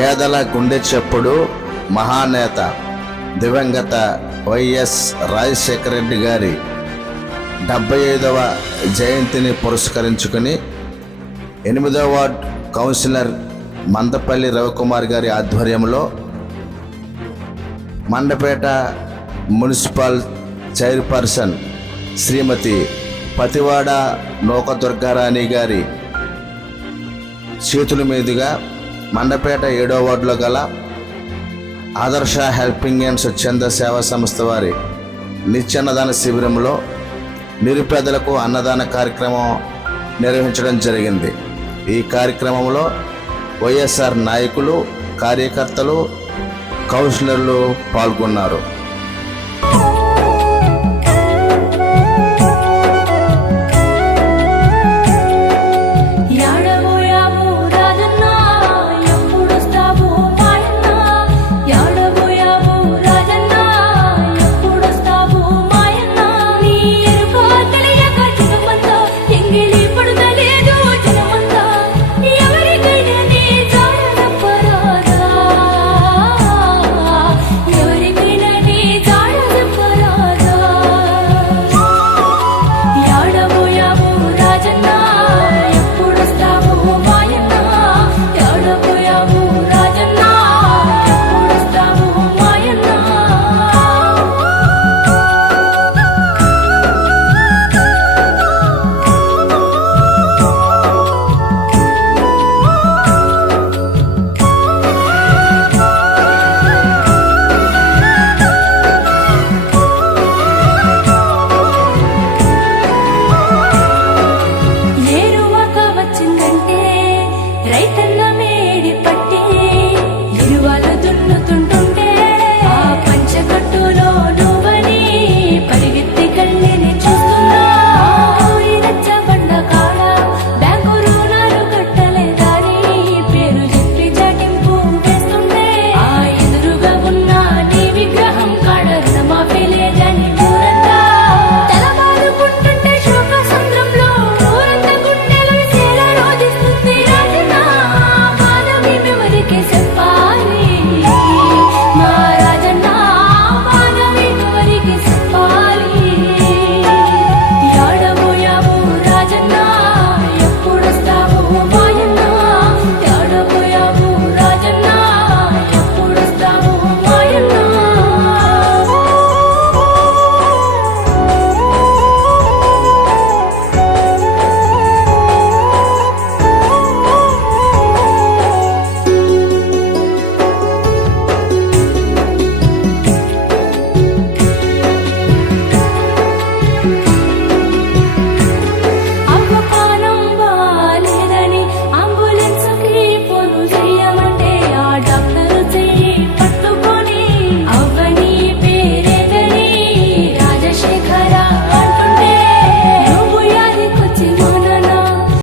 పేదల గుండె చప్పుడు మహానేత దివంగత వైఎస్ రాజశేఖర రెడ్డి గారి 75వ జయంతిని పురస్కరించుకుని 8వ వార్డ్ కౌన్సిలర్ మందపల్లి రవికుమార్ గారి ఆధ్వర్యంలో మండపేట మున్సిపల్ చైర్పర్సన్ శ్రీమతి పతివాడ నూకదుర్గారాణి గారి చేతుల మీదుగా మండపేట 7వ వార్డులో గల ఆదర్శ హెల్పింగ్ అండ్ స్వచ్ఛంద సేవా సంస్థ వారి నిత్యాన్నదాన శిబిరంలో నిరుపేదలకు అన్నదాన కార్యక్రమం నిర్వహించడం జరిగింది. ఈ కార్యక్రమంలో వైఎస్ఆర్ నాయకులు, కార్యకర్తలు, కౌన్సిలర్లు పాల్గొన్నారు.